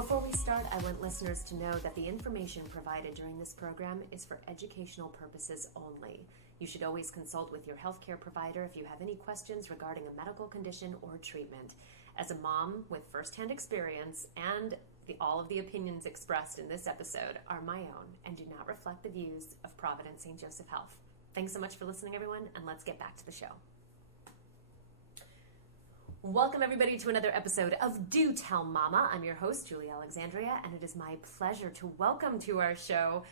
Before we start, I want listeners to know that the information provided during this program is for educational purposes only. You should always consult with your healthcare provider if you have any questions regarding a medical condition or treatment. As a mom with firsthand experience, and all of the opinions expressed in this episode are my own and do not reflect the views of Providence St. Joseph Health. Thanks so much for listening, everyone, and let's get back to the show. Welcome, everybody, to another episode of Do Tell Mama. I'm your host, Julie Alexandria, and it is my pleasure to welcome to our show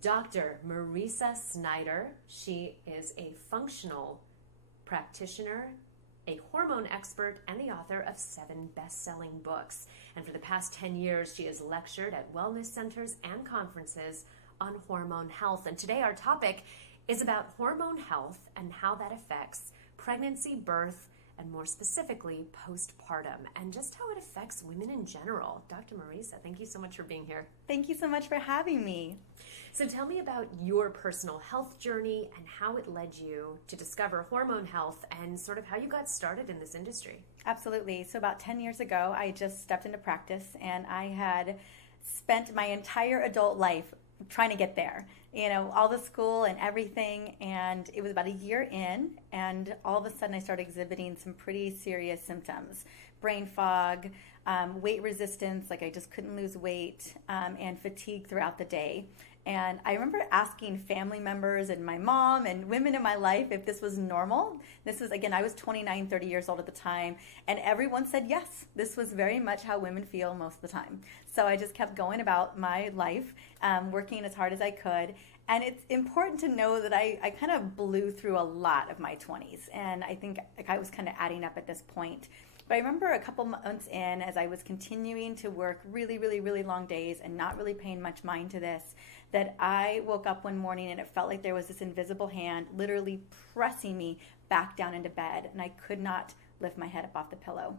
Dr. Marisa Snyder. She is a functional practitioner, a hormone expert, and the author of 7 best-selling books. And for the past 10 years, she has lectured at wellness centers and conferences on hormone health. And today our topic is about hormone health and how that affects pregnancy, birth, and more specifically, postpartum, and just how it affects women in general. Dr. Marisa, thank you so much for being here. Thank you so much for having me. So tell me about your personal health journey and how it led you to discover hormone health and sort of how you got started in this industry. Absolutely. So about 10 years ago, I just stepped into practice, and I had spent my entire adult life trying to get there. You know, all the school and everything, and it was about a year in, and all of a sudden I started exhibiting some pretty serious symptoms. Brain fog, weight resistance, like I just couldn't lose weight, and fatigue throughout the day. And I remember asking family members and my mom and women in my life if this was normal. This was, again, I was 29, 30 years old at the time, and everyone said yes. This was very much how women feel most of the time. So I just kept going about my life, working as hard as I could. And it's important to know that I kind of blew through a lot of my 20s, and I think I was kind of adding up at this point. But I remember a couple months in, as I was continuing to work really, really, really long days and not really paying much mind to this, that I woke up one morning and it felt like there was this invisible hand literally pressing me back down into bed, and I could not lift my head up off the pillow.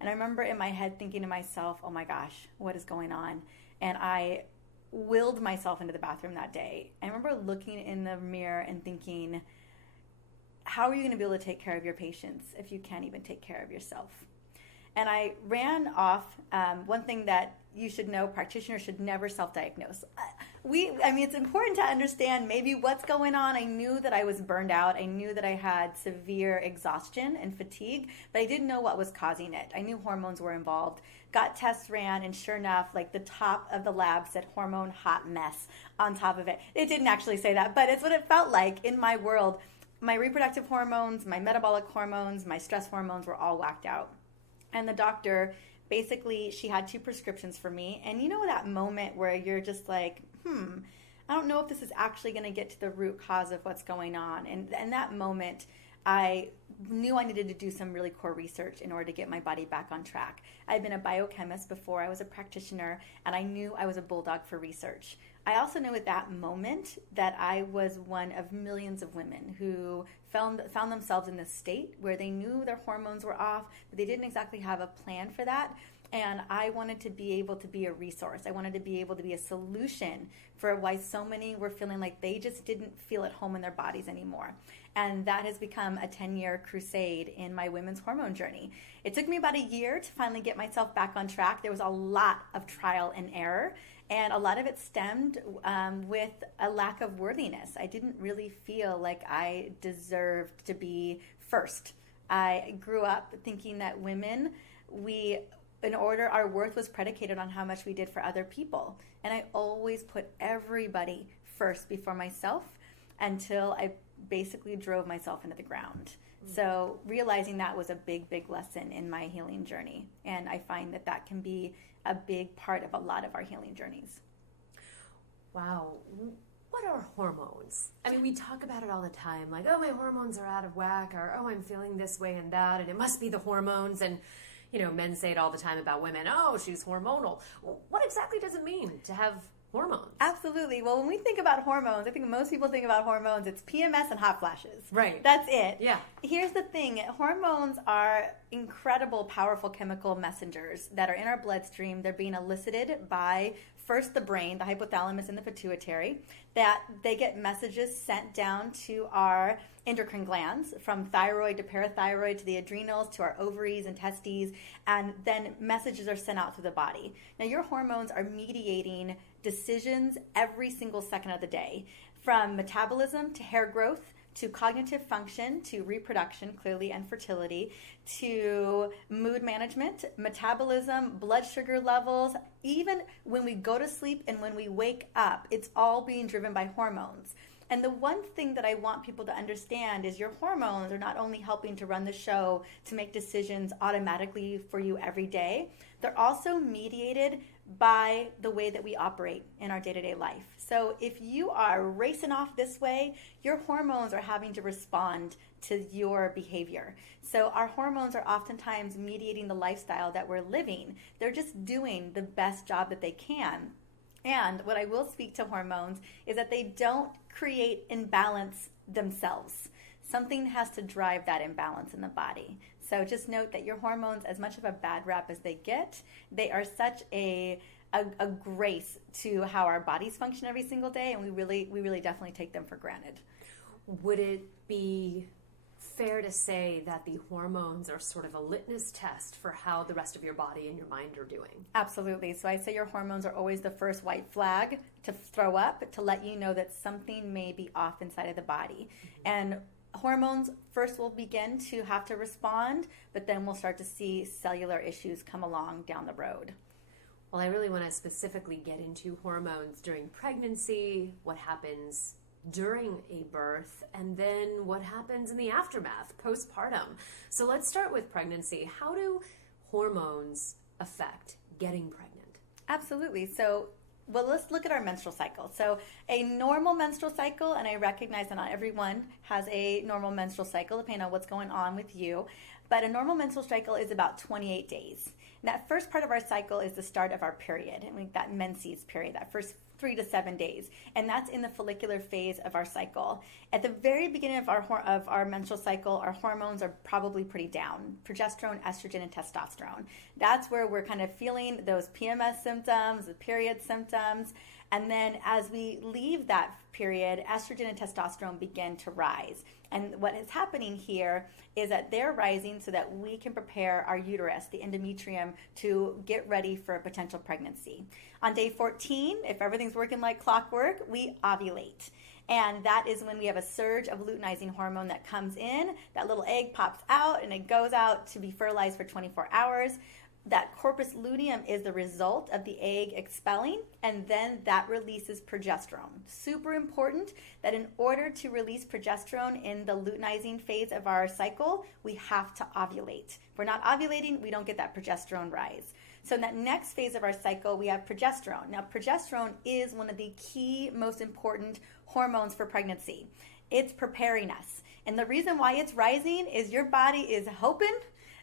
And I remember in my head thinking to myself, oh my gosh, what is going on? And I willed myself into the bathroom that day. I remember looking in the mirror and thinking, how are you going to be able to take care of your patients if you can't even take care of yourself? And I ran off. One thing that you should know, practitioners should never self-diagnose. It's important to understand maybe what's going on. I knew that I was burned out. I knew that I had severe exhaustion and fatigue, but I didn't know what was causing it. I knew hormones were involved. Got tests ran, and sure enough, like the top of the lab said hormone hot mess on top of it. It didn't actually say that, but it's what it felt like in my world. My reproductive hormones, my metabolic hormones, my stress hormones were all whacked out. And the doctor, basically, she had 2 prescriptions for me. And you know that moment where you're just like, I don't know if this is actually going to get to the root cause of what's going on. And in that moment, I knew I needed to do some really core research in order to get my body back on track. I'd been a biochemist before I was a practitioner, and I knew I was a bulldog for research. I also knew at that moment that I was one of millions of women who found themselves in this state where they knew their hormones were off, but they didn't exactly have a plan for that. And I wanted to be able to be a resource. I wanted to be able to be a solution for why so many were feeling like they just didn't feel at home in their bodies anymore. And that has become a 10-year crusade in my women's hormone journey. It took me about a year to finally get myself back on track. There was a lot of trial and error, and a lot of it stemmed with a lack of worthiness. I didn't really feel like I deserved to be first. I grew up thinking that women, our worth was predicated on how much we did for other people. And I always put everybody first before myself until I basically drove myself into the ground. So realizing that was a big, big lesson in my healing journey. And I find that that can be a big part of a lot of our healing journeys. Wow. What are hormones? I mean, we talk about it all the time, like, oh, my hormones are out of whack, or oh, I'm feeling this way and that, and it must be the hormones. And you know, men say it all the time about women, oh, she's hormonal. What exactly does it mean to have hormones? Absolutely. Well, when we think about hormones, I think most people think about hormones, it's PMS and hot flashes. Right. That's it. Yeah. Here's the thing. Hormones are incredible, powerful chemical messengers that are in our bloodstream. They're being elicited by first the brain, the hypothalamus and the pituitary, that they get messages sent down to our endocrine glands, from thyroid to parathyroid to the adrenals to our ovaries and testes, and then messages are sent out through the body. Now, your hormones are mediating decisions every single second of the day, from metabolism to hair growth, to cognitive function, to reproduction, clearly, and fertility, to mood management, metabolism, blood sugar levels. Even when we go to sleep and when we wake up, it's all being driven by hormones. And the one thing that I want people to understand is your hormones are not only helping to run the show, to make decisions automatically for you every day, they're also mediated by the way that we operate in our day-to-day life. So if you are racing off this way, your hormones are having to respond to your behavior. So our hormones are oftentimes mediating the lifestyle that we're living. They're just doing the best job that they can. And what I will speak to hormones is that they don't create imbalance themselves. Something has to drive that imbalance in the body. So just note that your hormones, as much of a bad rap as they get, they are such a grace to how our bodies function every single day, and we really definitely take them for granted. Would it be fair to say that the hormones are sort of a litmus test for how the rest of your body and your mind are doing? Absolutely. So I say your hormones are always the first white flag to throw up to let you know that something may be off inside of the body. And hormones first will begin to have to respond, but then we'll start to see cellular issues come along down the road. Well, I really want to specifically get into hormones during pregnancy, what happens during a birth, and then what happens in the aftermath, postpartum. So let's start with pregnancy. How do hormones affect getting pregnant? Absolutely. So, well, let's look at our menstrual cycle. So a normal menstrual cycle, and I recognize that not everyone has a normal menstrual cycle, depending on what's going on with you, but a normal menstrual cycle is about 28 days. And that first part of our cycle is the start of our period, and that menses period, that first 3 to 7 days, and that's in the follicular phase of our cycle. At the very beginning of our menstrual cycle, our hormones are probably pretty down: progesterone, estrogen, and testosterone. That's where we're kind of feeling those PMS symptoms, the period symptoms, and then as we leave that period, estrogen and testosterone begin to rise. And what is happening here is that they're rising so that we can prepare our uterus, the endometrium, to get ready for a potential pregnancy. On day 14, if everything's working like clockwork, we ovulate. And that is when we have a surge of luteinizing hormone that comes in. That little egg pops out and it goes out to be fertilized for 24 hours. That corpus luteum is the result of the egg expelling, and then that releases progesterone. Super important that in order to release progesterone in the luteinizing phase of our cycle, we have to ovulate. If we're not ovulating, we don't get that progesterone rise. So in that next phase of our cycle, we have progesterone. Now, progesterone is one of the key, most important hormones for pregnancy. It's preparing us. And the reason why it's rising is your body is hoping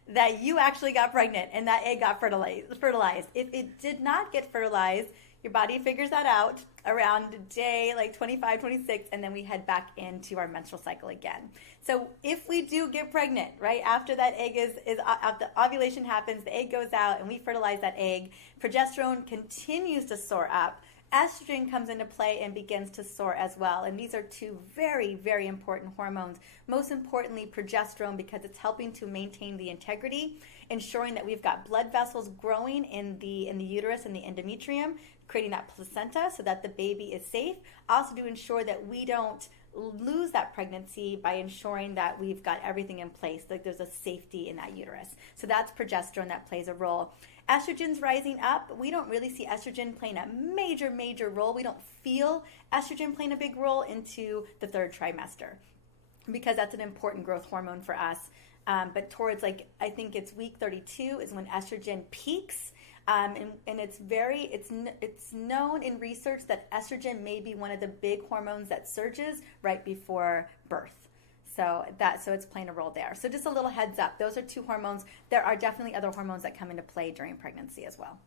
that you actually got pregnant and that egg got fertilized. If it did not get fertilized, your body figures that out around day like 25, 26, and then we head back into our menstrual cycle again. So if we do get pregnant, right, after that egg after ovulation happens, the egg goes out and we fertilize that egg, progesterone continues to soar up. Estrogen comes into play and begins to soar as well. And these are two very, very important hormones. Most importantly, progesterone, because it's helping to maintain the integrity, ensuring that we've got blood vessels growing in the uterus and the endometrium, creating that placenta so that the baby is safe. Also to ensure that we don't lose that pregnancy by ensuring that we've got everything in place, like there's a safety in that uterus. So that's progesterone that plays a role. Estrogen's rising up. We don't really see estrogen playing a major role. We don't feel estrogen playing a big role into the third trimester because that's an important growth hormone for us. But towards I think it's week 32 is when estrogen peaks. And it's known in research that estrogen may be one of the big hormones that surges right before birth. So it's playing a role there. So just a little heads up. Those are two hormones. There are definitely other hormones that come into play during pregnancy as well.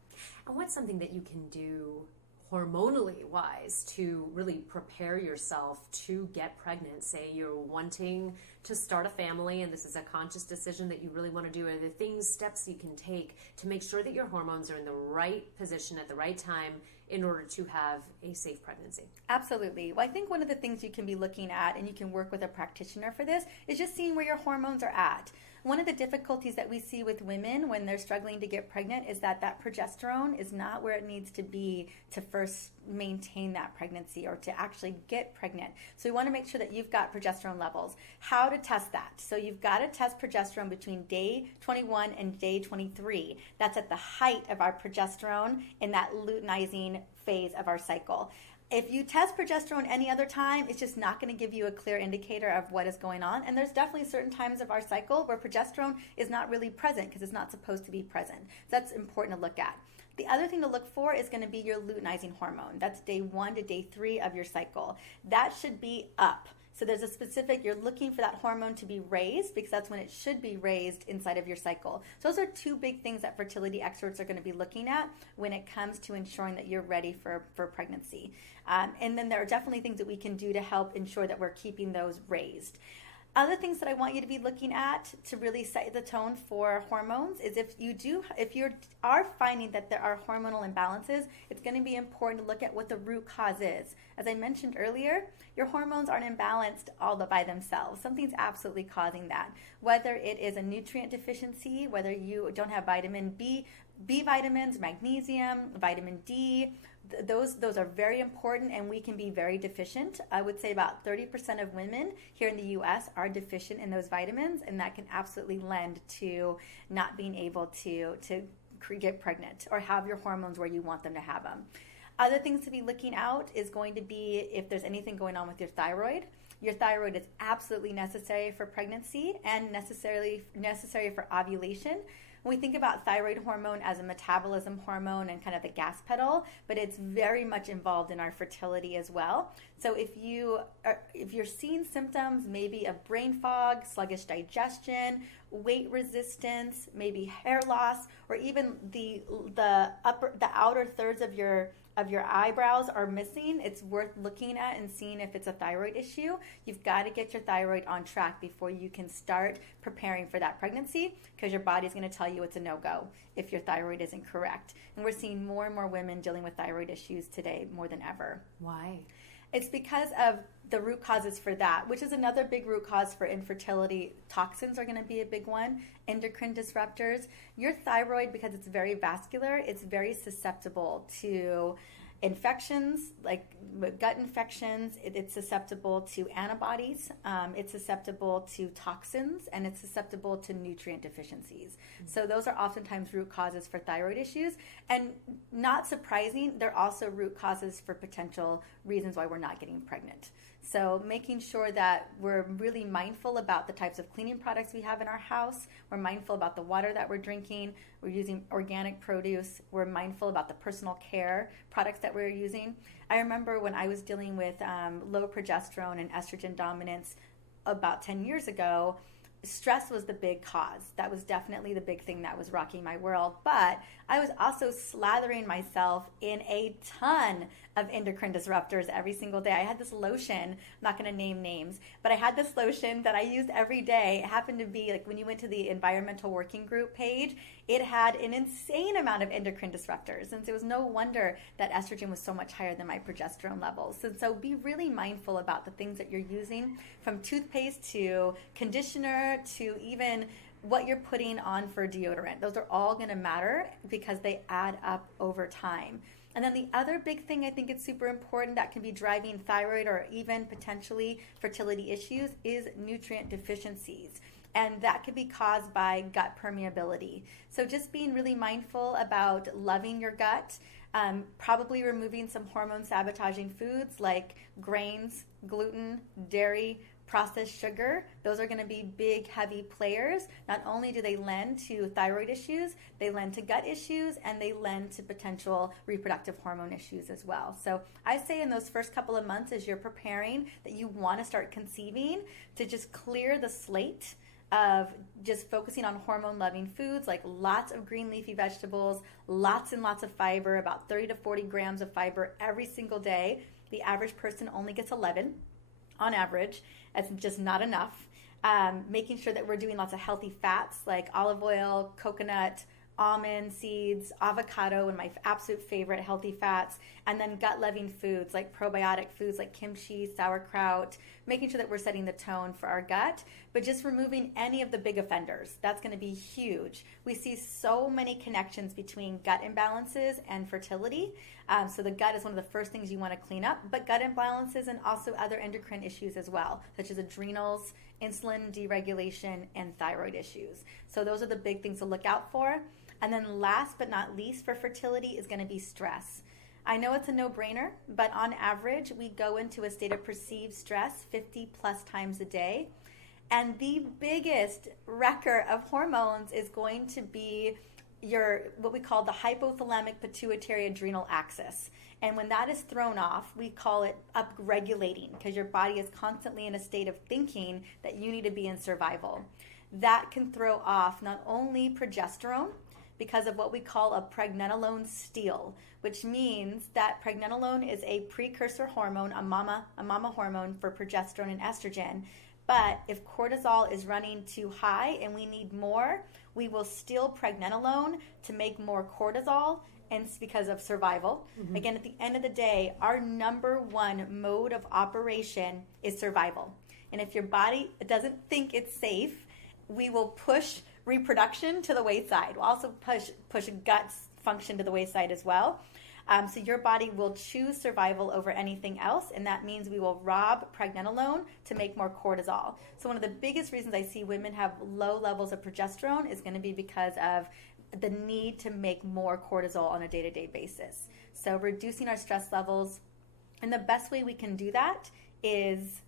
And what's something that you can do hormonally wise to really prepare yourself to get pregnant? Say you're wanting to start a family and this is a conscious decision that you really want to do. Are there steps you can take to make sure that your hormones are in the right position at the right time in order to have a safe pregnancy? Absolutely. Well, I think one of the things you can be looking at, and you can work with a practitioner for this, is just seeing where your hormones are at. One of the difficulties that we see with women when they're struggling to get pregnant is that progesterone is not where it needs to be to first maintain that pregnancy or to actually get pregnant. So we want to make sure that you've got progesterone levels. How to test that? So you've got to test progesterone between day 21 and day 23. That's at the height of our progesterone in that luteinizing phase of our cycle. If you test progesterone any other time, it's just not going to give you a clear indicator of what is going on. And there's definitely certain times of our cycle where progesterone is not really present because it's not supposed to be present. So that's important to look at. The other thing to look for is going to be your luteinizing hormone. That's day 1 to day 3 of your cycle. That should be up. So there's a specific, you're looking for that hormone to be raised because that's when it should be raised inside of your cycle. So those are 2 big things that fertility experts are going to be looking at when it comes to ensuring that you're ready for pregnancy. And then there are definitely things that we can do to help ensure that we're keeping those raised. Other things that I want you to be looking at to really set the tone for hormones is if you are finding that there are hormonal imbalances, it's going to be important to look at what the root cause is. As I mentioned earlier, your hormones aren't imbalanced all by themselves. Something's absolutely causing that. Whether it is a nutrient deficiency, whether you don't have vitamin B vitamins, magnesium, vitamin D, those are very important, and we can be very deficient. I would say about 30% of women here in the U.S. are deficient in those vitamins, and that can absolutely lend to not being able to get pregnant or have your hormones where you want them to have them. Other things to be looking out is going to be if there's anything going on with your thyroid. Your thyroid is absolutely necessary for pregnancy and necessary for ovulation. We think about thyroid hormone as a metabolism hormone and kind of the gas pedal, but it's very much involved in our fertility as well. So if you're seeing symptoms maybe of brain fog, sluggish digestion, weight resistance, maybe hair loss, or even the outer thirds of your eyebrows are missing, it's worth looking at and seeing if it's a thyroid issue. You've got to get your thyroid on track before you can start preparing for that pregnancy, because your body's going to tell you it's a no-go if your thyroid isn't correct. And we're seeing more and more women dealing with thyroid issues today more than ever. Why? It's because of the root causes for that, which is another big root cause for infertility. Toxins are going to be a big one. Endocrine disruptors. Your thyroid, because it's very vascular, it's very susceptible to infections, like gut infections. It's susceptible to antibodies. It's susceptible to toxins, and it's susceptible to nutrient deficiencies. Mm-hmm. So those are oftentimes root causes for thyroid issues. And not surprising, they're also root causes for potential reasons why we're not getting pregnant. So making sure that we're really mindful about the types of cleaning products we have in our house. We're mindful about the water that we're drinking. We're using organic produce. We're mindful about the personal care products that we're using. I remember when I was dealing with low progesterone and estrogen dominance about 10 years ago, stress was the big cause. That was definitely the big thing that was rocking my world. But I was also slathering myself in a ton of endocrine disruptors every single day. I had this lotion, I'm not going to name names, but I had this lotion that I used every day. It happened to be like when you went to the environmental working group page, it had an insane amount of endocrine disruptors. And so it was no wonder that estrogen was so much higher than my progesterone levels. And so be really mindful about the things that you're using, from toothpaste to conditioner to even what you're putting on for deodorant. Those are all going to matter because they add up over time. And then the other big thing I think it's super important that can be driving thyroid or even potentially fertility issues is nutrient deficiencies. And that could be caused by gut permeability. So just being really mindful about loving your gut, probably removing some hormone sabotaging foods like grains, gluten, dairy, processed sugar. Those are going to be big, heavy players. Not only do they lend to thyroid issues, they lend to gut issues, and they lend to potential reproductive hormone issues as well. So I say in those first couple of months as you're preparing that you want to start conceiving, to just clear the slate of just focusing on hormone-loving foods like lots of green leafy vegetables, lots and lots of fiber, about 30 to 40 grams of fiber every single day. The average person only gets 11 on average. That's just not enough. Making sure that we're doing lots of healthy fats like olive oil, coconut, almond seeds, avocado, one of my absolute favorite healthy fats, and then gut-loving foods like probiotic foods like kimchi, sauerkraut, making sure that we're setting the tone for our gut, but just removing any of the big offenders. That's going to be huge. We see so many connections between gut imbalances and fertility. So the gut is one of the first things you want to clean up, but gut imbalances and also other endocrine issues as well, such as adrenals, insulin deregulation, and thyroid issues. So those are the big things to look out for. And then last but not least for fertility is going to be stress. I know it's a no-brainer, but on average, we go into a state of perceived stress 50 plus times a day. And the biggest wrecker of hormones is going to be what we call the hypothalamic pituitary adrenal axis. And when that is thrown off, we call it upregulating because your body is constantly in a state of thinking that you need to be in survival. That can throw off not only progesterone, because of what we call a pregnenolone steal, which means that pregnenolone is a precursor hormone, a mama hormone for progesterone and estrogen. But if cortisol is running too high and we need more, we will steal pregnenolone to make more cortisol, and it's because of survival. Mm-hmm. Again, at the end of the day, our number one mode of operation is survival. And if your body doesn't think it's safe, we will push reproduction to the wayside. We'll also push gut function to the wayside as well. So your body will choose survival over anything else, and that means we will rob pregnenolone to make more cortisol. So one of the biggest reasons I see women have low levels of progesterone is going to be because of the need to make more cortisol on a day-to-day basis. So reducing our stress levels, and the best way we can do that is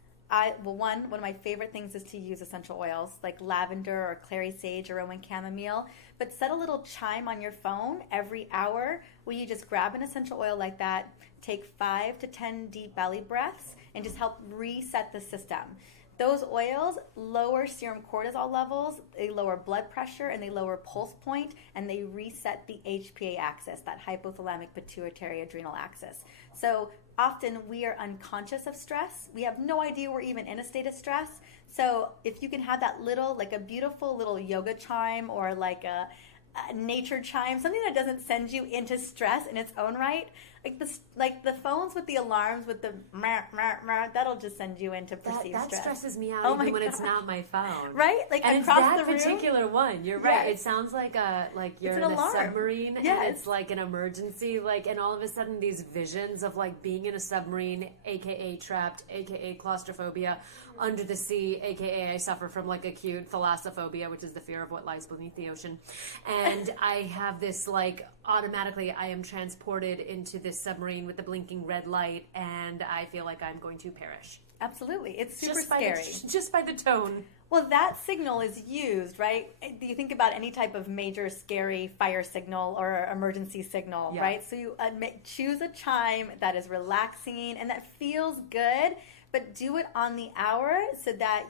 one of my favorite things is to use essential oils like lavender or clary sage or Roman chamomile, but set a little chime on your phone every hour where you just grab an essential oil like that, take 5 to 10 deep belly breaths, and just help reset the system. Those oils lower serum cortisol levels, they lower blood pressure, and they lower pulse point, and they reset the HPA axis, that hypothalamic pituitary adrenal axis. So often we are unconscious of stress. We have no idea we're even in a state of stress. So if you can have that little, like a beautiful little yoga chime or like a nature chime, something that doesn't send you into stress in its own right, like the phones with the alarms with the that'll just send you into perceived stress. That stresses me out even when it's not my phone. Right? Like and across the room. It's that particular one. You're right. It sounds like you're in a submarine and it's like an emergency, and all of a sudden these visions of like being in a submarine, aka trapped, aka claustrophobia, under the sea, aka I suffer from like acute thalassophobia, which is the fear of what lies beneath the ocean. And I have this automatically I am transported into this submarine with the blinking red light, and I feel like I'm going to perish. Absolutely. It's super scary. Just by the tone. Well, that signal is used, right? Do you think about any type of major scary fire signal or emergency signal, right? So you choose a chime that is relaxing and that feels good, but do it on the hour so that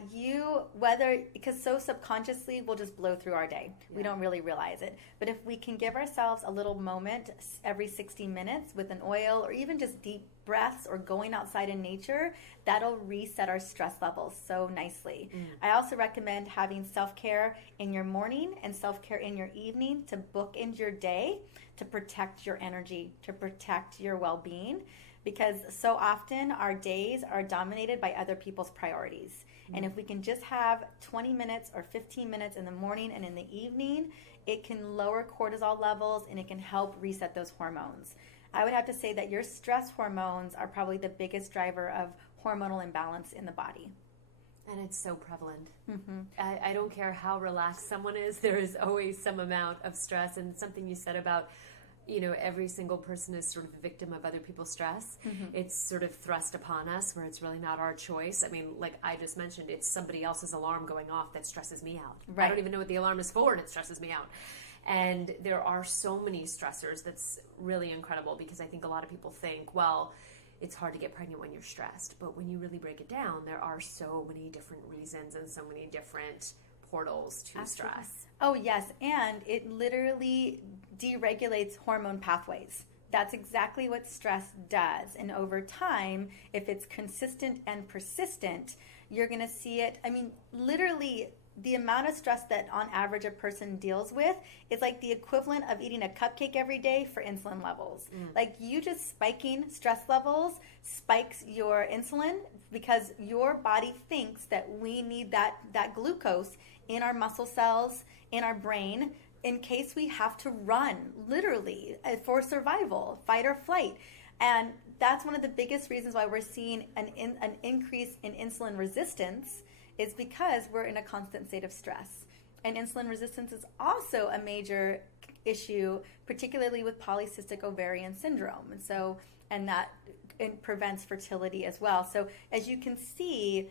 because so subconsciously we'll just blow through our day. Yeah. We don't really realize it. But if we can give ourselves a little moment every 60 minutes with an oil or even just deep breaths or going outside in nature, that'll reset our stress levels so nicely. I also recommend having self-care in your morning and self-care in your evening to bookend your day to protect your energy, to protect your well-being. Because so often our days are dominated by other people's priorities. And if we can just have 20 minutes or 15 minutes in the morning and in the evening, it can lower cortisol levels and it can help reset those hormones. I would have to say that your stress hormones are probably the biggest driver of hormonal imbalance in the body. And it's so prevalent. Mm-hmm. I don't care how relaxed someone is, there is always some amount of stress. And something you said about every single person is sort of a victim of other people's stress. Mm-hmm. It's sort of thrust upon us where it's really not our choice. I mean, like I just mentioned, it's somebody else's alarm going off that stresses me out. Right. I don't even know what the alarm is for and it stresses me out. And there are so many stressors that's really incredible because I think a lot of people think, well, it's hard to get pregnant when you're stressed. But when you really break it down, there are so many different reasons and so many different portals to Absolutely. stress. Oh, yes. And it literally deregulates hormone pathways. That's exactly what stress does. And over time, if it's consistent and persistent, you're going to see it. I mean, literally, the amount of stress that on average a person deals with is like the equivalent of eating a cupcake every day for insulin levels. Like you just spiking stress levels spikes your insulin because your body thinks that we need that glucose in our muscle cells, in our brain, in case we have to run, literally, for survival, fight or flight. And that's one of the biggest reasons why we're seeing an increase in insulin resistance is because we're in a constant state of stress. And insulin resistance is also a major issue, particularly with polycystic ovarian syndrome. And that prevents fertility as well. So as you can see,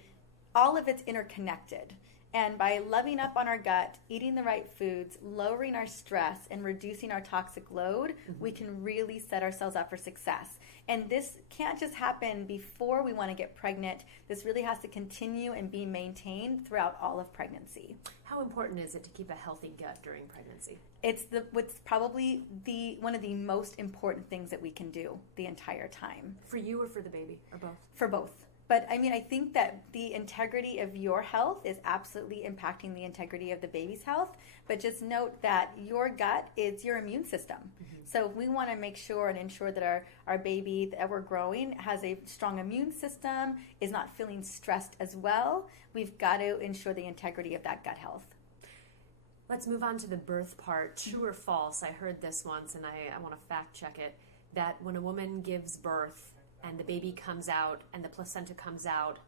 all of it's interconnected. And by loving up on our gut, eating the right foods, lowering our stress, and reducing our toxic load, we can really set ourselves up for success. And this can't just happen before we want to get pregnant. This really has to continue and be maintained throughout all of pregnancy. How important is it to keep a healthy gut during pregnancy? It's probably one of the most important things that we can do the entire time. For you or for the baby, or both? For both. But I mean, I think that the integrity of your health is absolutely impacting the integrity of the baby's health. But just note that your gut is your immune system. So we want to make sure and ensure that our baby that we're growing has a strong immune system, is not feeling stressed as well. We've got to ensure the integrity of that gut health. Let's move on to the birth part. True or false? I heard this once, and I want to fact check it, that when a woman gives birth, and the baby comes out and the placenta comes out,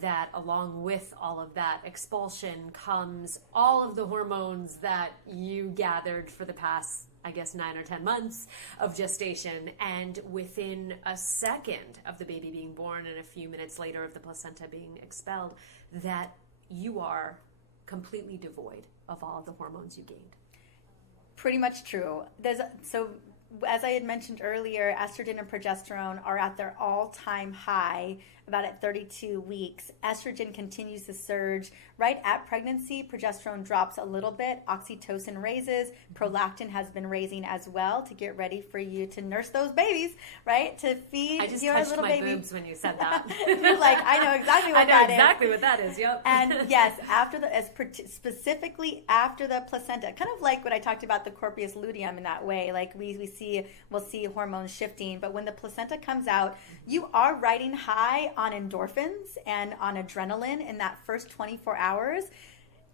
that along with all of that expulsion comes all of the hormones that you gathered for the past, I guess, 9 or 10 months of gestation. And within a second of the baby being born and a few minutes later of the placenta being expelled, that you are completely devoid of all of the hormones you gained. Pretty much true. As I had mentioned earlier, estrogen and progesterone are at their all-time high about at 32 weeks. Estrogen continues to surge. Right at pregnancy, progesterone drops a little bit. Oxytocin raises. Prolactin has been raising as well to get ready for you to nurse those babies, right? To feed your little baby. I just touched my boobs when you said that. You're like, I know exactly what that is. I know exactly what that is, yep. And yes, specifically after the placenta, kind of like what I talked about the corpus luteum in that way, like we'll see hormones shifting. But when the placenta comes out, you are riding high on endorphins and on adrenaline in that first 24 hours.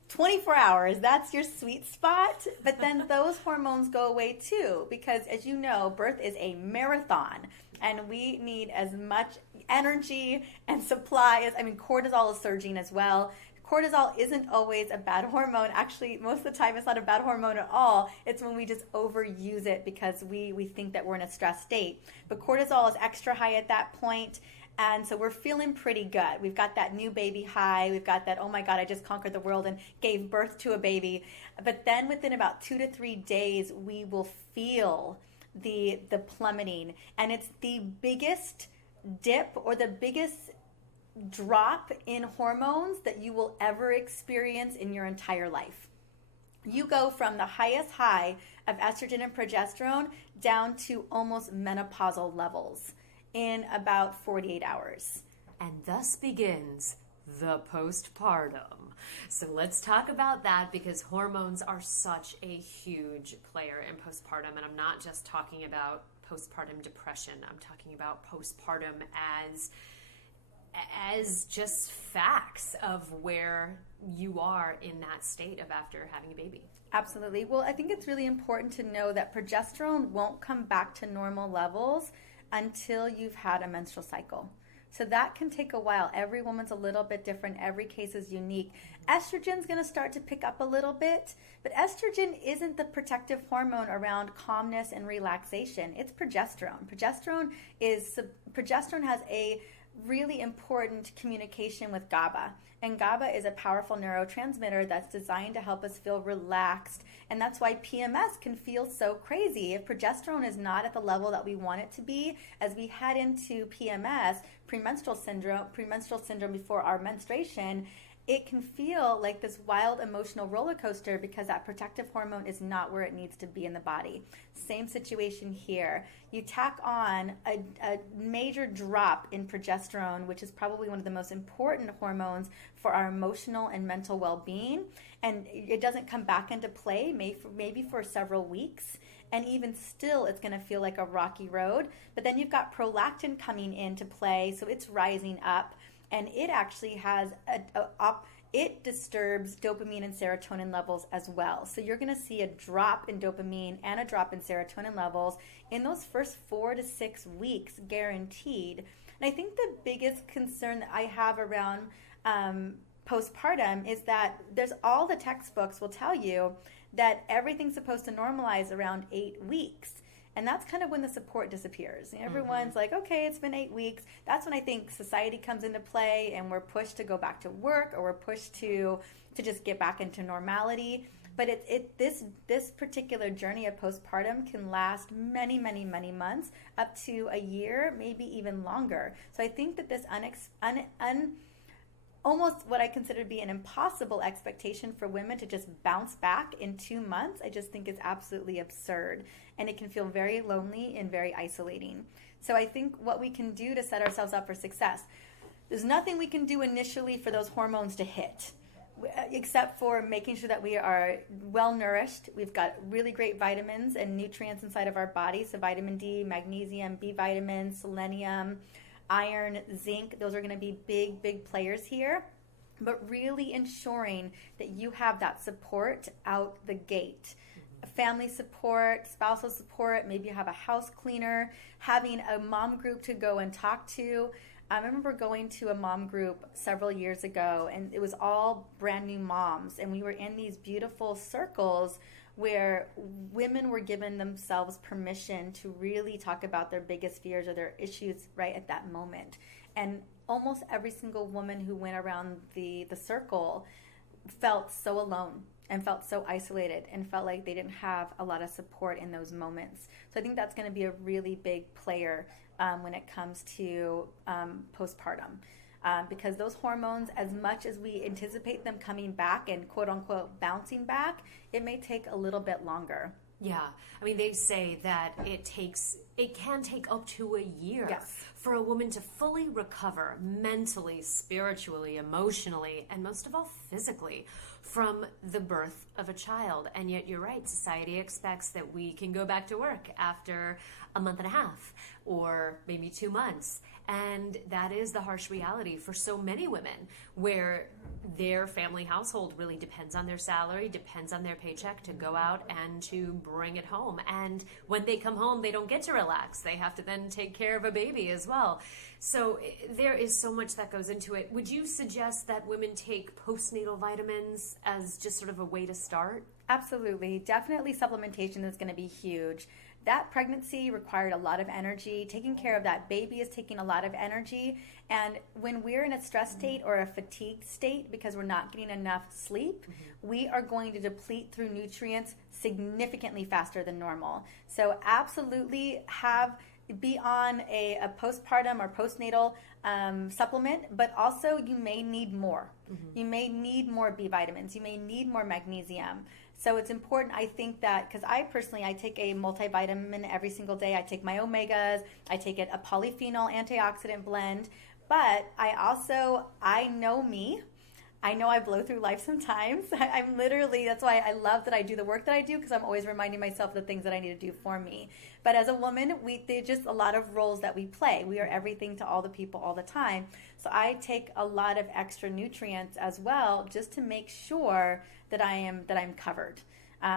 24 hours, that's your sweet spot. But then those hormones go away too, because as you know, birth is a marathon and we need as much energy and supply cortisol is surging as well. Cortisol isn't always a bad hormone. Actually, most of the time it's not a bad hormone at all. It's when we just overuse it because we think that we're in a stress state. But cortisol is extra high at that point. And so we're feeling pretty good. We've got that new baby high. We've got that, oh my God, I just conquered the world and gave birth to a baby. But then within about 2 to 3 days, we will feel the plummeting. And it's the biggest dip or the biggest drop in hormones that you will ever experience in your entire life. You go from the highest high of estrogen and progesterone down to almost menopausal levels in about 48 hours. And thus begins the postpartum. So let's talk about that because hormones are such a huge player in postpartum. And I'm not just talking about postpartum depression. I'm talking about postpartum as just facts of where you are in that state of after having a baby. Absolutely. Well, I think it's really important to know that progesterone won't come back to normal levels until you've had a menstrual cycle. So that can take a while. Every woman's a little bit different. Every case is unique. Estrogen's going to start to pick up a little bit, but estrogen isn't the protective hormone around calmness and relaxation. It's progesterone. Progesterone has a really important communication with GABA. And GABA is a powerful neurotransmitter that's designed to help us feel relaxed. And that's why PMS can feel so crazy. If progesterone is not at the level that we want it to be, as we head into PMS, premenstrual syndrome before our menstruation, it can feel like this wild emotional roller coaster because that protective hormone is not where it needs to be in the body. Same situation here. You tack on a major drop in progesterone, which is probably one of the most important hormones for our emotional and mental well-being, and it doesn't come back into play maybe for several weeks. And even still, it's going to feel like a rocky road. But then you've got prolactin coming into play, so it's rising up. And it actually has it disturbs dopamine and serotonin levels as well. So you're going to see a drop in dopamine and a drop in serotonin levels in those first 4 to 6 weeks, guaranteed. And I think the biggest concern that I have around postpartum is that there's all the textbooks will tell you that everything's supposed to normalize around 8 weeks. And that's kind of when the support disappears. Everyone's like, okay, it's been 8 weeks. That's when I think society comes into play and we're pushed to go back to work, or we're pushed to just get back into normality. But this particular journey of postpartum can last many, many, many months, up to a year, maybe even longer. So I think that this almost what I consider to be an impossible expectation for women to just bounce back in 2 months, I just think is absolutely absurd. And it can feel very lonely and very isolating. So I think what we can do to set ourselves up for success, there's nothing we can do initially for those hormones to hit, except for making sure that we are well nourished. We've got really great vitamins and nutrients inside of our body. So vitamin D, magnesium, B vitamins, selenium, iron, zinc, those are going to be big, big players here. But really ensuring that you have that support out the gate. Family support, spousal support, maybe you have a house cleaner, having a mom group to go and talk to. I remember going to a mom group several years ago, and it was all brand new moms, and we were in these beautiful circles where women were given themselves permission to really talk about their biggest fears or their issues right at that moment. And almost every single woman who went around the circle felt so alone and felt so isolated and felt like they didn't have a lot of support in those moments. So I think that's going to be a really big player when it comes to postpartum. Because those hormones, as much as we anticipate them coming back and quote unquote bouncing back, it may take a little bit longer. Yeah. I mean, they say that it can take up to a year for a woman to fully recover mentally, spiritually, emotionally, and most of all physically from the birth of a child. And yet you're right, society expects that we can go back to work after a month and a half or maybe 2 months. And that is the harsh reality for so many women, where their family household really depends on their salary, depends on their paycheck to go out and to bring it home. And when they come home, they don't get to relax. They have to then take care of a baby as well. So there is so much that goes into it. Would you suggest that women take postnatal vitamins as just sort of a way to start? Absolutely. Definitely supplementation is going to be huge. That pregnancy required a lot of energy. Taking care of that baby is taking a lot of energy. And when we're in a stress state or a fatigue state because we're not getting enough sleep, we are going to deplete through nutrients significantly faster than normal. So absolutely be on a postpartum or postnatal supplement, but also you may need more. You may need more B vitamins. You may need more magnesium. So it's important, I think, that, because I take a multivitamin every single day. I take my omegas, I take a polyphenol antioxidant blend, but I know me. I know I blow through life sometimes. I'm literally, that's why I love that I do the work that I do, because I'm always reminding myself of the things that I need to do for me. But as a woman, there's just a lot of roles that we play. We are everything to all the people all the time. So I take a lot of extra nutrients as well, just to make sure that I'm covered.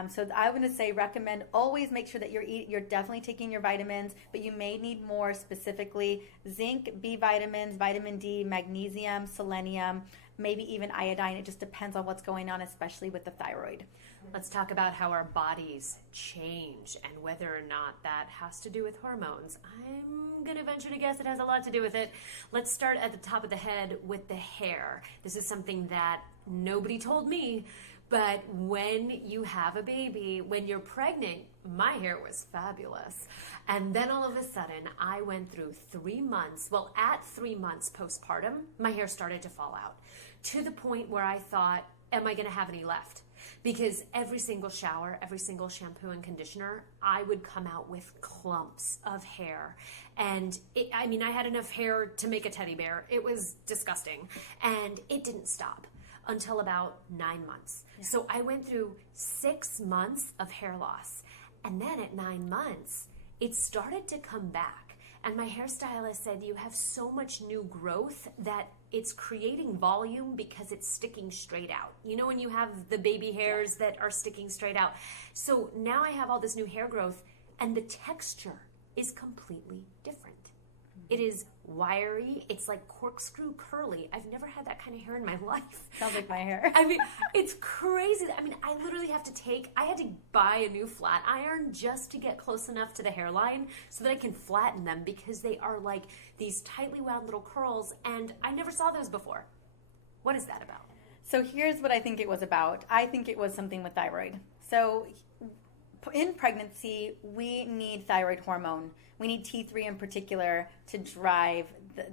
So I want to say recommend always make sure that you're definitely taking your vitamins, but you may need more, specifically zinc, B vitamins, vitamin D, magnesium, selenium, maybe even iodine. It just depends on what's going on, especially with the thyroid. Let's talk about how our bodies change and whether or not that has to do with hormones. I'm going to venture to guess it has a lot to do with it. Let's start at the top of the head with the hair. This is something that nobody told me, But when you have a baby, when you're pregnant, my hair was fabulous. And then all of a sudden, I went through 3 months. Well, at 3 months postpartum, my hair started to fall out to the point where I thought, am I going to have any left? Because every single shower, every single shampoo and conditioner, I would come out with clumps of hair. And I had enough hair to make a teddy bear. It was disgusting. And it didn't stop until about 9 months. Yeah. So I went through 6 months of hair loss. And then at 9 months, it started to come back. And my hairstylist said, you have so much new growth that it's creating volume because it's sticking straight out. You know when you have the baby hairs that are sticking straight out? So now I have all this new hair growth, and the texture is completely different. It is wiry. It's like corkscrew curly. I've never had that kind of hair in my life. Sounds like my hair. It's crazy. I literally I had to buy a new flat iron just to get close enough to the hairline so that I can flatten them, because they are like these tightly wound little curls, and I never saw those before. What is that about? So here's what I think it was about. I think it was something with thyroid. So in pregnancy, we need thyroid hormone. We need T3 in particular to drive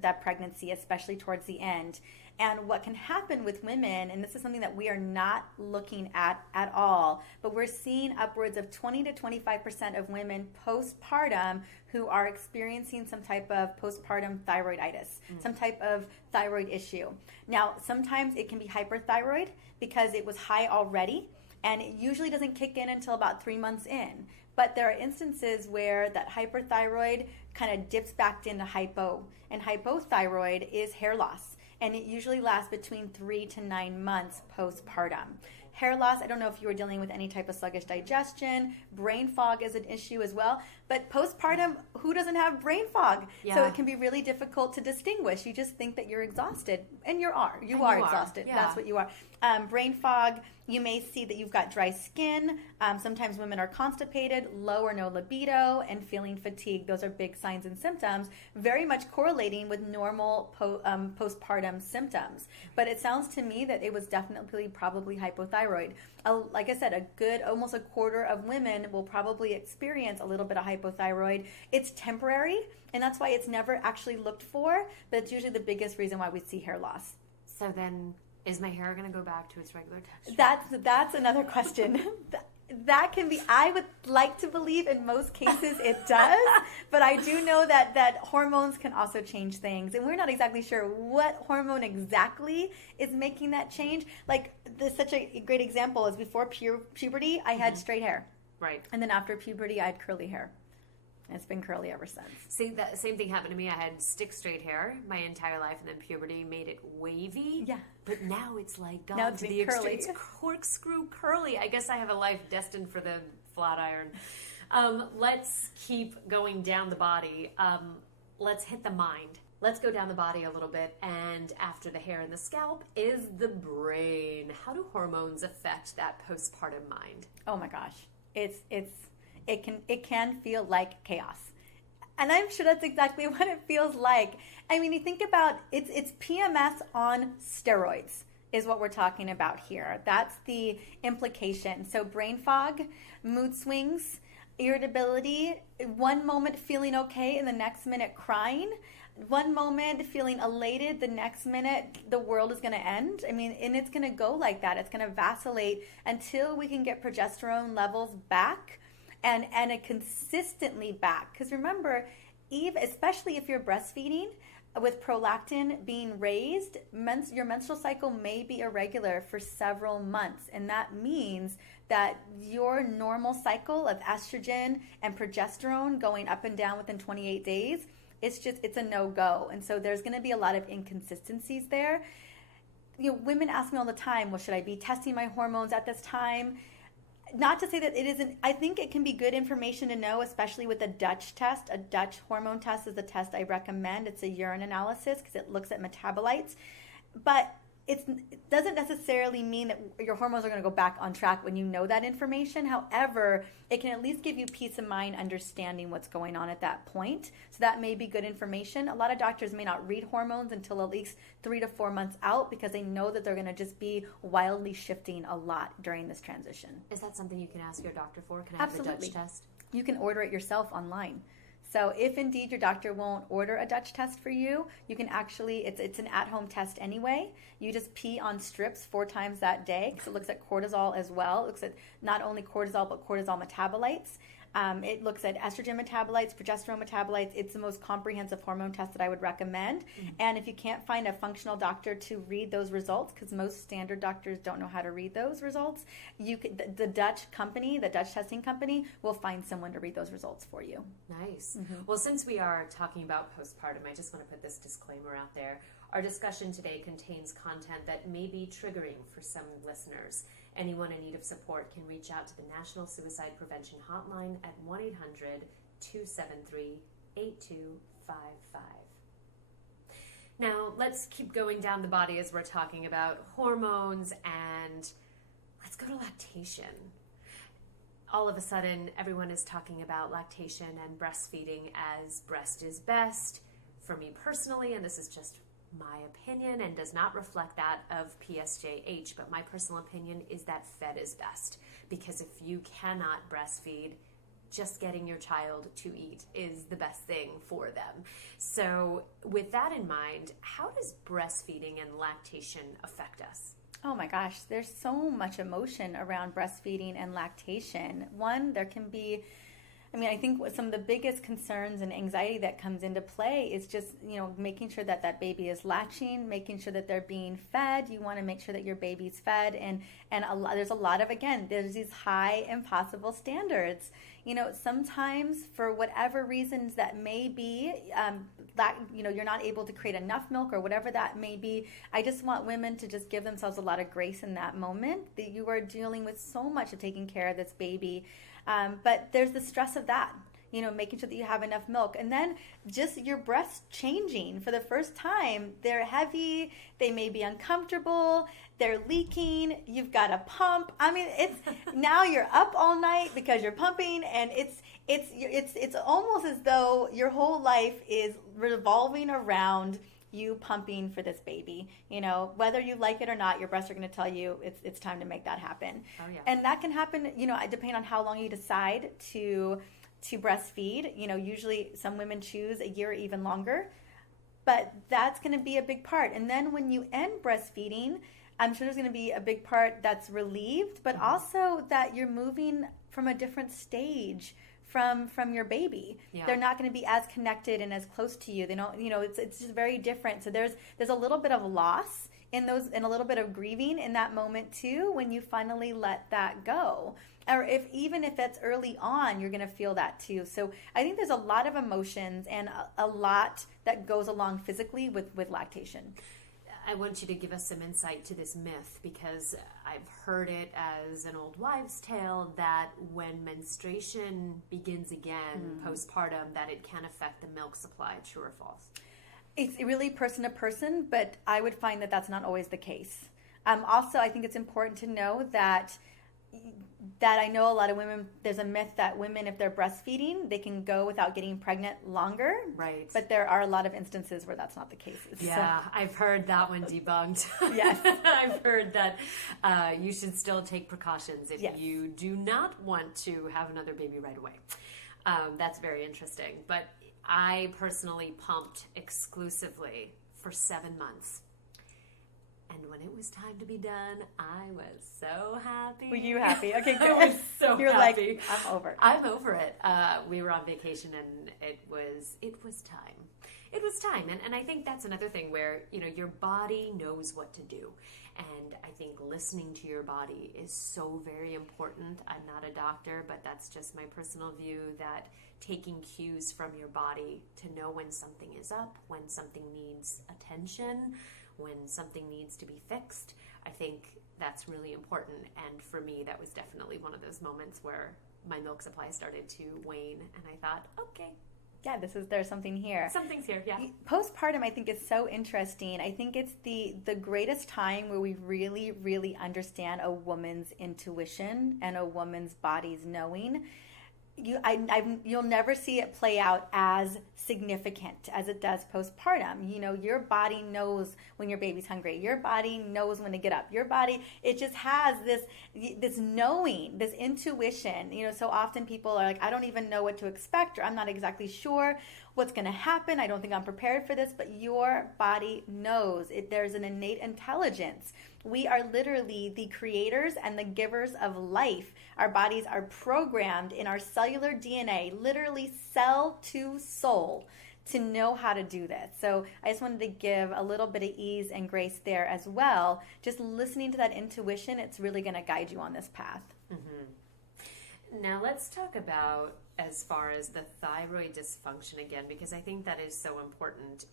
that pregnancy, especially towards the end. And what can happen with women, and this is something that we are not looking at all, but we're seeing upwards of 20 to 25% of women postpartum who are experiencing some type of postpartum thyroiditis, some type of thyroid issue. Now, sometimes it can be hyperthyroid because it was high already, and it usually doesn't kick in until about 3 months in. But there are instances where that hyperthyroid kind of dips back into hypo. And hypothyroid is hair loss. And it usually lasts between 3 to 9 months postpartum. Hair loss, I don't know if you were dealing with any type of sluggish digestion. Brain fog is an issue as well. But postpartum, who doesn't have brain fog? Yeah. So it can be really difficult to distinguish. You just think that you're exhausted. And you are. You are exhausted. Yeah. That's what you are. Brain fog, you may see that you've got dry skin. Sometimes women are constipated, low or no libido, and feeling fatigue. Those are big signs and symptoms, very much correlating with normal postpartum symptoms. But it sounds to me that it was definitely probably hypothyroid. Like I said, almost a quarter of women will probably experience a little bit of hypothyroid. It's temporary, and that's why it's never actually looked for, but it's usually the biggest reason why we see hair loss. So then, is my hair going to go back to its regular texture? That's another question. That can be, I would like to believe in most cases it does, but I do know that hormones can also change things, and we're not exactly sure what hormone exactly is making that change. Like, such a great example is before puberty, I had straight hair. Right. And then after puberty, I had curly hair. And it's been curly ever since. See, that same thing happened to me. I had stick straight hair my entire life, and then puberty made it wavy. Yeah. But now it's like gone now it's to the curly. extreme. It's corkscrew curly. I guess I have a life destined for the flat iron. Let's keep going down the body. Let's hit the mind. Let's go down the body a little bit, and after the hair and the scalp is the brain. How do hormones affect that postpartum mind? Oh my gosh. It can feel like chaos. And I'm sure that's exactly what it feels like. I mean, you think about it's PMS on steroids is what we're talking about here. That's the implication. So brain fog, mood swings, irritability, one moment feeling okay and the next minute crying, one moment feeling elated, the next minute the world is going to end. I mean, and it's going to go like that. It's going to vacillate until we can get progesterone levels back and it consistently back. Because remember, especially if you're breastfeeding, with prolactin being raised, your menstrual cycle may be irregular for several months. And that means that your normal cycle of estrogen and progesterone going up and down within 28 days, it's a no-go. And so there's going to be a lot of inconsistencies there. You know, women ask me all the time, well, should I be testing my hormones at this time? Not to say that it isn't. I think it can be good information to know, especially with a Dutch test. A Dutch hormone test is the test I recommend. It's a urine analysis because it looks at metabolites. But it doesn't necessarily mean that your hormones are going to go back on track when you know that information. However, it can at least give you peace of mind understanding what's going on at that point. So that may be good information. A lot of doctors may not read hormones until at least 3 to 4 months out because they know that they're going to just be wildly shifting a lot during this transition. Is that something you can ask your doctor for? Can I have Absolutely. the Dutch test? You can order it yourself online. So if indeed your doctor won't order a Dutch test for you, you can actually, it's an at-home test anyway. You just pee on strips 4 times that day because it looks at cortisol as well. It looks at not only cortisol, but cortisol metabolites. It looks at estrogen metabolites, progesterone metabolites. It's the most comprehensive hormone test that I would recommend. Mm-hmm. And if you can't find a functional doctor to read those results, because most standard doctors don't know how to read those results, the Dutch company, the Dutch testing company, will find someone to read those results for you. Nice. Mm-hmm. Well, since we are talking about postpartum, I just want to put this disclaimer out there. Our discussion today contains content that may be triggering for some listeners. Anyone in need of support can reach out to the National Suicide Prevention Hotline at 1-800-273-8255. Now, let's keep going down the body as we're talking about hormones, and let's go to lactation. All of a sudden, everyone is talking about lactation and breastfeeding as breast is best. For me personally, and this is just my opinion and does not reflect that of PSJH, but my personal opinion is that fed is best, because if you cannot breastfeed, just getting your child to eat is the best thing for them. So with that in mind, how does breastfeeding and lactation affect us? Oh my gosh, there's so much emotion around breastfeeding and lactation. One, there can be, I think some of the biggest concerns and anxiety that comes into play is just, making sure that that baby is latching, making sure that they're being fed. You want to make sure that your baby's fed. And there's a lot of, there's these high impossible standards. Sometimes for whatever reasons that may be, you're not able to create enough milk or whatever that may be. I just want women to just give themselves a lot of grace in that moment, that you are dealing with so much of taking care of this baby. But there's the stress of that, making sure that you have enough milk. And then just your breasts changing for the first time. They're heavy. They may be uncomfortable. They're leaking. You've got to pump. It's now you're up all night because you're pumping, and it's almost as though your whole life is revolving around you pumping for this baby. Whether you like it or not, your breasts are going to tell you it's time to make that happen. Oh, yeah. And that can happen, depending on how long you decide to breastfeed. Usually some women choose a year or even longer, but that's going to be a big part. And then when you end breastfeeding, I'm sure there's going to be a big part that's relieved, but also that you're moving from a different stage from your baby. Yeah. They're not going to be as connected and as close to you. They don't, it's just very different. So there's a little bit of loss in those, and a little bit of grieving in that moment too, when you finally let that go. Or even if it's early on, you're going to feel that too. So I think there's a lot of emotions and a lot that goes along physically with lactation. I want you to give us some insight to this myth, because I've heard it as an old wives' tale that when menstruation begins again postpartum, that it can affect the milk supply. True or false? It's really person to person, but I would find that that's not always the case. Also, I think it's important to know that I know a lot of women, there's a myth that women, if they're breastfeeding, they can go without getting pregnant longer. Right. But there are a lot of instances where that's not the case. Yeah, so. I've heard that one debunked. Yes. I've heard that you should still take precautions if you do not want to have another baby right away. That's very interesting. But I personally pumped exclusively for 7 months. And when it was time to be done, I was so happy. Were you happy? Okay, good. I was so You're happy. Like, I'm over it. I'm over it. We were on vacation, and it was time. It was time. And I think that's another thing where, your body knows what to do. And I think listening to your body is so very important. I'm not a doctor, but that's just my personal view, that taking cues from your body to know when something is up, when something needs attention, when something needs to be fixed. I think that's really important. And for me, that was definitely one of those moments where my milk supply started to wane, and I thought, okay, yeah, there's something here. Something's here, yeah. Postpartum, I think, is so interesting. I think it's the greatest time where we really, really understand a woman's intuition and a woman's body's knowing. You'll never see it play out as significant as it does postpartum. You know, your body knows when your baby's hungry. Your body knows when to get up. Your body, it just has this knowing, this intuition. You know, so often people are like, I don't even know what to expect, or I'm not exactly sure what's going to happen. I don't think I'm prepared for this, but your body knows. There's an innate intelligence. We are literally the creators and the givers of life. Our bodies are programmed in our cellular DNA, literally cell to soul, to know how to do this. So I just wanted to give a little bit of ease and grace there as well. Just listening to that intuition, it's really going to guide you on this path. Mm-hmm. Now let's talk about as far as the thyroid dysfunction again, because I think that is so important.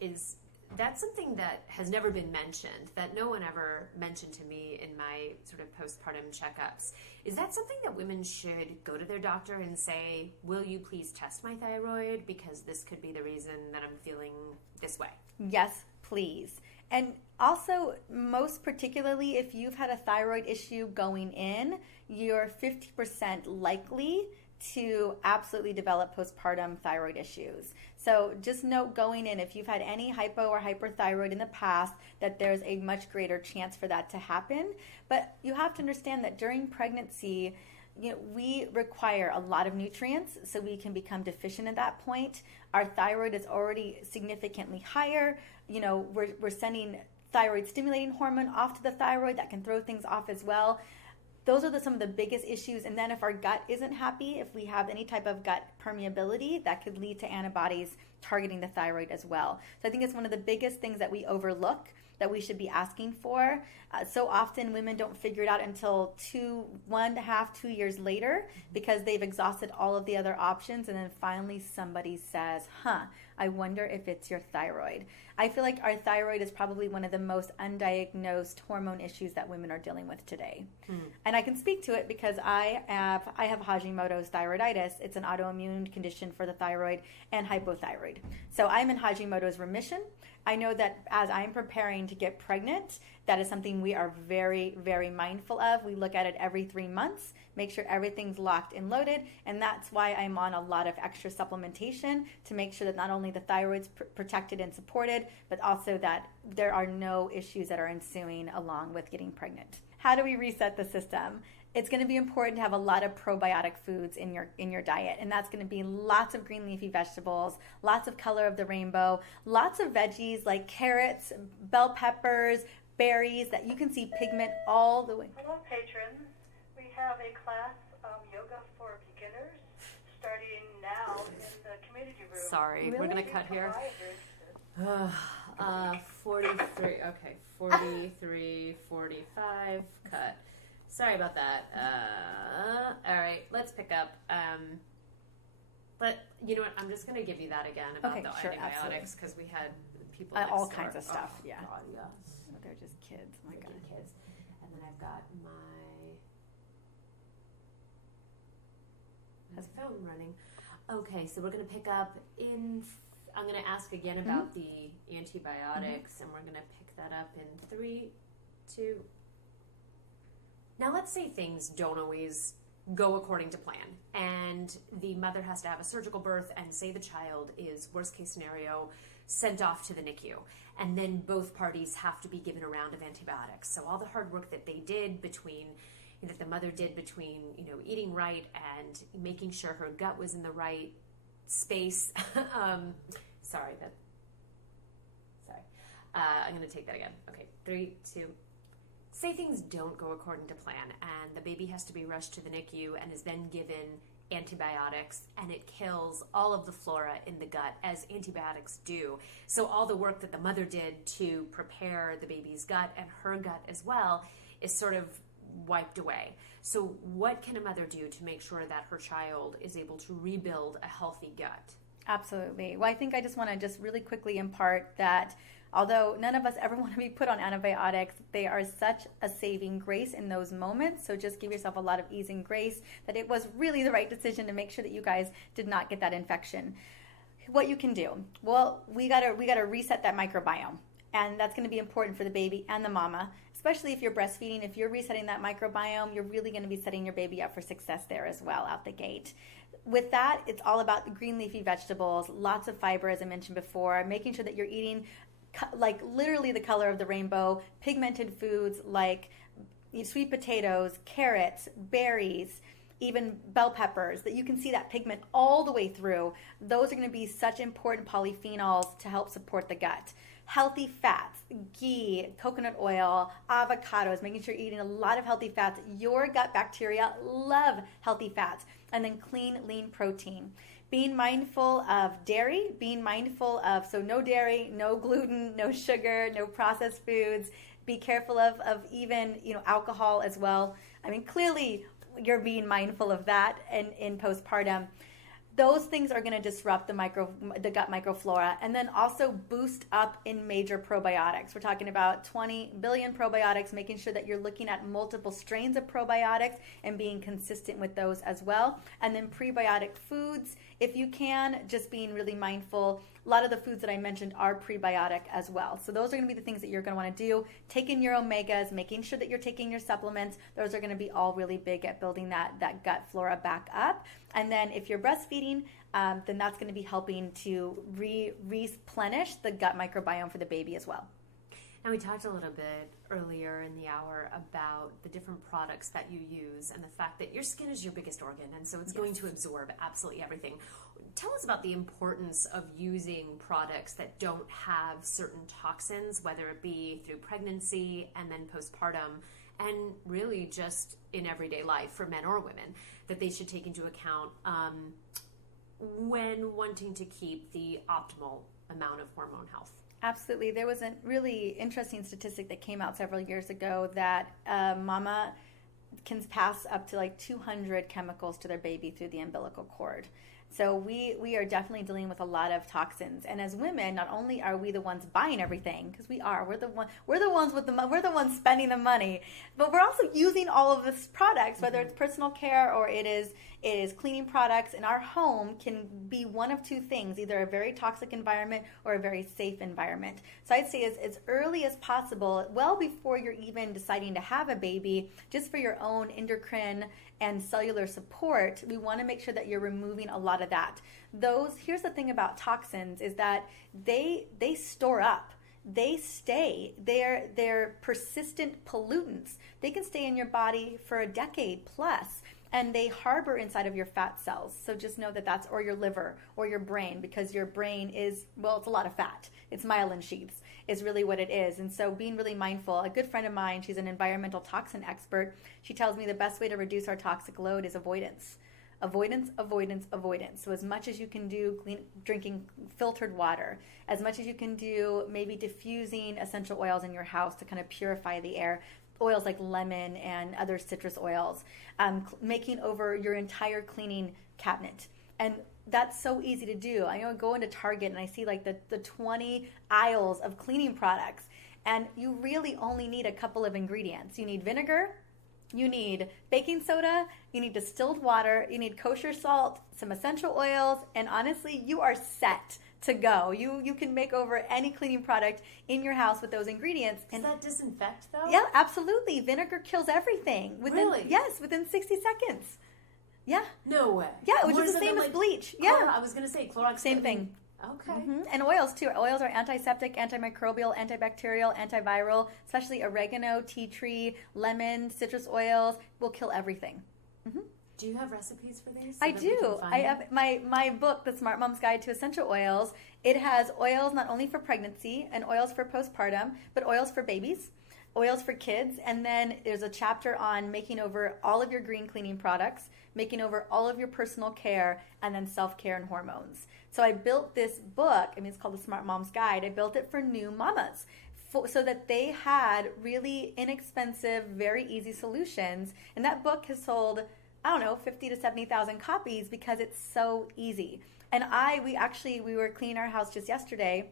That's something that has never been mentioned, that no one ever mentioned to me in my sort of postpartum checkups. Is that something that women should go to their doctor and say, will you please test my thyroid because this could be the reason that I'm feeling this way? Yes, please. And also, most particularly, if you've had a thyroid issue going in, you're 50% likely to absolutely develop postpartum thyroid issues. So just note going in, if you've had any hypo or hyperthyroid in the past, that there's a much greater chance for that to happen. But you have to understand that during pregnancy, you know, we require a lot of nutrients, so we can become deficient at that point. Our thyroid is already significantly higher. You know, we're sending thyroid stimulating hormone off to the thyroid that can throw things off as well. Those are some of the biggest issues. And then if our gut isn't happy, if we have any type of gut permeability, that could lead to antibodies targeting the thyroid as well. So I think it's one of the biggest things that we overlook, that we should be asking for. So often women don't figure it out until 1.5, 2 years later, because they've exhausted all of the other options, and then finally somebody says, I wonder if it's your thyroid. I feel like our thyroid is probably one of the most undiagnosed hormone issues that women are dealing with today. And I can speak to it because I have Hashimoto's thyroiditis. It's an autoimmune condition for the thyroid and hypothyroid. So I'm in Hashimoto's remission. I know that as I'm preparing to get pregnant, that is something we are very, very mindful of. We look at it every 3 months, make sure everything's locked and loaded, and that's why I'm on a lot of extra supplementation to make sure that not only the thyroid's protected and supported, but also that there are no issues that are ensuing along with getting pregnant. How do we reset the system? It's going to be important to have a lot of probiotic foods in your diet, and that's going to be lots of green leafy vegetables, lots of color of the rainbow, lots of veggies like carrots, bell peppers, berries, that you can see pigment all the way. Hello, patrons. We have a class of yoga for beginners starting now in the community room. Sorry, Really? we're going to cut here. 43, okay, 43, 45, cut. Sorry about that. All right, let's pick up. But you know what? I'm just going to give you that again about the antibiotics, because we had people next all door. kinds of stuff. Oh, yeah. God, yes. Oh, they're just kids. Oh my God. Kids. And then I've got my phone running. Okay, so we're going to pick up I'm going to ask again about the antibiotics, and we're going to pick that up in 3, 2. Now let's say things don't always go according to plan, and the mother has to have a surgical birth, and say the child is, worst case scenario, sent off to the NICU, and then both parties have to be given a round of antibiotics. So all the hard work that they did that the mother did between, eating right and making sure her gut was in the right space. I'm going to take that again. Okay, 3, 2. Say things don't go according to plan, and the baby has to be rushed to the NICU and is then given antibiotics, and it kills all of the flora in the gut, as antibiotics do. So all the work that the mother did to prepare the baby's gut, and her gut as well, is sort of wiped away. So what can a mother do to make sure that her child is able to rebuild a healthy gut? Absolutely. Well, I think I just want to really quickly impart that although none of us ever want to be put on antibiotics, they are such a saving grace in those moments. So just give yourself a lot of ease and grace that it was really the right decision to make sure that you guys did not get that infection. What you can do? Well, we gotta reset that microbiome, and that's going to be important for the baby and the mama, especially if you're breastfeeding. If you're resetting that microbiome, you're really going to be setting your baby up for success there as well out the gate. With that, it's all about the green leafy vegetables, lots of fiber, as I mentioned before, making sure that you're eating like literally the color of the rainbow, pigmented foods like sweet potatoes, carrots, berries, even bell peppers, that you can see that pigment all the way through. Those are going to be such important polyphenols to help support the gut. Healthy fats, ghee, coconut oil, avocados, making sure you're eating a lot of healthy fats. Your gut bacteria love healthy fats. And then clean, lean protein. Being mindful of dairy, so no dairy, no gluten, no sugar, no processed foods. Be careful of even, alcohol as well. I mean, clearly you're being mindful of that in postpartum. Those things are going to disrupt the gut microflora, and then also boost up in major probiotics. We're talking about 20 billion probiotics, making sure that you're looking at multiple strains of probiotics and being consistent with those as well. And then prebiotic foods, if you can, just being really mindful. A lot of the foods that I mentioned are prebiotic as well. So those are going to be the things that you're going to want to do. Taking your omegas, making sure that you're taking your supplements. Those are going to be all really big at building that gut flora back up. And then if you're breastfeeding, then that's going to be helping to replenish the gut microbiome for the baby as well. And we talked a little bit earlier in the hour about the different products that you use and the fact that your skin is your biggest organ, and so it's going to absorb absolutely everything. Tell us about the importance of using products that don't have certain toxins, whether it be through pregnancy and then postpartum, and really just in everyday life for men or women, that they should take into account when wanting to keep the optimal amount of hormone health. Absolutely. There was a really interesting statistic that came out several years ago that mama can pass up to like 200 chemicals to their baby through the umbilical cord. So we are definitely dealing with a lot of toxins. And as women, not only are we the ones buying everything, because we're the ones spending the money, but we're also using all of this products, whether it's personal care or it is cleaning products in our home, can be one of two things, either a very toxic environment or a very safe environment. So I'd say as early as possible, well before you're even deciding to have a baby, just for your own endocrine and cellular support, we want to make sure that you're removing a lot of that. Here's the thing about toxins is that they store up. They stay. They're persistent pollutants. They can stay in your body for a decade plus, and they harbor inside of your fat cells. So just know that's, or your liver or your brain, because your brain is, it's a lot of fat. It's myelin sheaths is really what it is. And so being really mindful. A good friend of mine, she's an environmental toxin expert. She tells me the best way to reduce our toxic load is avoidance. Avoidance, avoidance, avoidance. So as much as you can do drinking filtered water, as much as you can do maybe diffusing essential oils in your house to kind of purify the air, oils like lemon and other citrus oils, making over your entire cleaning cabinet. And that's so easy to do. I go into Target and I see like the 20 aisles of cleaning products, and you really only need a couple of ingredients. You need vinegar, you need baking soda, you need distilled water, you need kosher salt, some essential oils, and honestly, you are set to go. You can make over any cleaning product in your house with those ingredients. Does that disinfect though? Yeah, absolutely. Vinegar kills everything. Really? Yes, within 60 seconds. Yeah. No way. Yeah, which is the same as bleach. Yeah. I was going to say Clorox. Same thing. Okay. Mm-hmm. And oils too. Oils are antiseptic, antimicrobial, antibacterial, antiviral, especially oregano, tea tree, lemon, citrus oils will kill everything. Mm-hmm. Do you have recipes for these? I do. I have my book, The Smart Mom's Guide to Essential Oils. It has oils not only for pregnancy and oils for postpartum, but oils for babies, oils for kids, and then there's a chapter on making over all of your green cleaning products, making over all of your personal care, and then self-care and hormones. So I built this book, it's called The Smart Mom's Guide. I built it for new mamas so that they had really inexpensive, very easy solutions. And that book has sold, 50 to 70,000 copies because it's so easy. And we were cleaning our house just yesterday,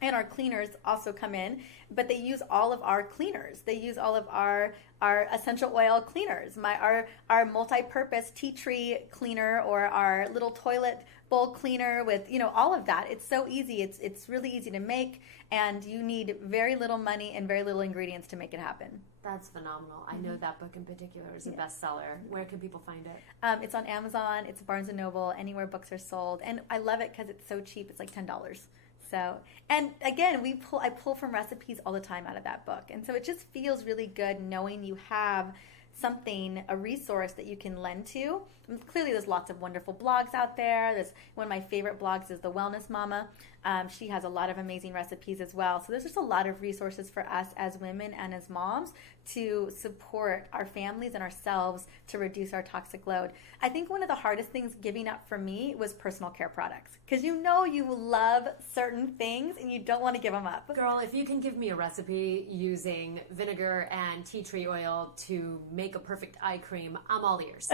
and our cleaners also come in, but they use all of our cleaners. They use all of our essential oil cleaners, our multi-purpose tea tree cleaner, or our little toilet bowl cleaner with, all of that. It's so easy. It's really easy to make, and you need very little money and very little ingredients to make it happen. That's phenomenal. I know that book in particular is a bestseller. Where can people find it? It's on Amazon. It's Barnes & Noble, anywhere books are sold. And I love it because it's so cheap. It's like $10. So, and again, I pull from recipes all the time out of that book. And so it just feels really good knowing you have something, a resource that you can lend to. And clearly there's lots of wonderful blogs out there. There's one of my favorite blogs is The Wellness Mama. She has a lot of amazing recipes as well. So there's just a lot of resources for us as women and as moms to support our families and ourselves to reduce our toxic load. I think one of the hardest things giving up for me was personal care products, because you love certain things and you don't want to give them up. Girl, if you can give me a recipe using vinegar and tea tree oil to make a perfect eye cream, I'm all ears.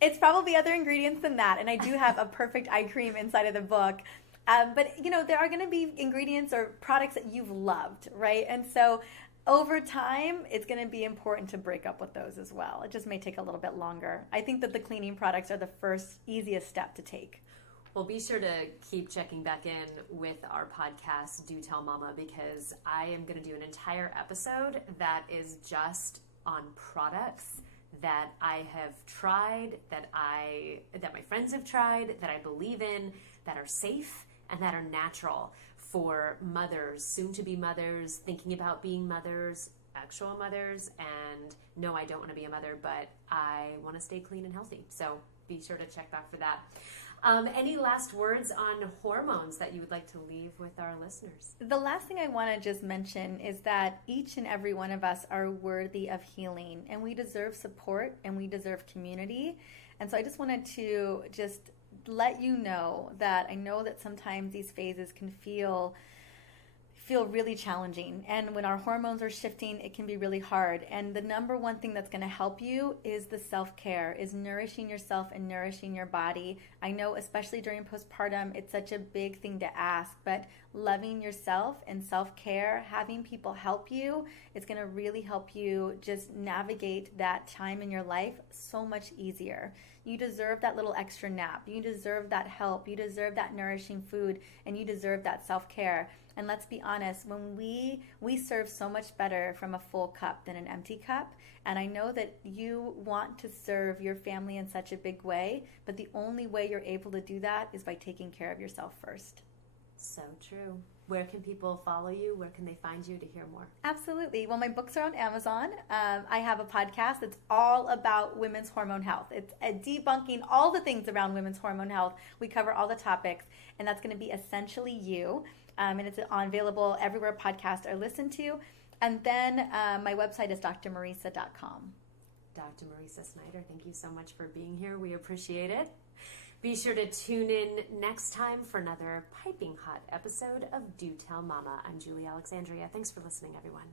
It's probably other ingredients than that, and I do have a perfect eye cream inside of the book. But, there are going to be ingredients or products that you've loved, right? And so over time, it's going to be important to break up with those as well. It just may take a little bit longer. I think that the cleaning products are the first easiest step to take. Well, be sure to keep checking back in with our podcast, Do Tell Mama, because I am going to do an entire episode that is just on products that I have tried, that my friends have tried, that I believe in, that are safe and that are natural for mothers, soon-to-be mothers, thinking about being mothers, actual mothers, and no, I don't want to be a mother, but I want to stay clean and healthy. So be sure to check back for that. Any last words on hormones that you would like to leave with our listeners? The last thing I want to just mention is that each and every one of us are worthy of healing, and we deserve support and we deserve community. And so I just wanted to just let you know that I know that sometimes these phases can feel really challenging, and when our hormones are shifting, it can be really hard. And the number one thing that's going to help you is the self-care, is nourishing yourself and nourishing your body. I know, especially during postpartum, it's such a big thing to ask, but loving yourself and self-care, having people help you, it's going to really help you just navigate that time in your life so much easier. You deserve that little extra nap. You deserve that help. You deserve that nourishing food, and you deserve that self-care. And let's be honest, when we serve so much better from a full cup than an empty cup. And I know that you want to serve your family in such a big way, but the only way you're able to do that is by taking care of yourself first. So true. Where can people follow you? Where can they find you to hear more? Absolutely. Well, my books are on Amazon. I have a podcast that's all about women's hormone health. It's debunking all the things around women's hormone health. We cover all the topics, and that's going to be Essentially You. And it's available everywhere podcasts are listened to. And then my website is drmarisa.com. Dr. Marisa Snyder, thank you so much for being here. We appreciate it. Be sure to tune in next time for another piping hot episode of Do Tell Mama. I'm Julie Alexandria. Thanks for listening, everyone.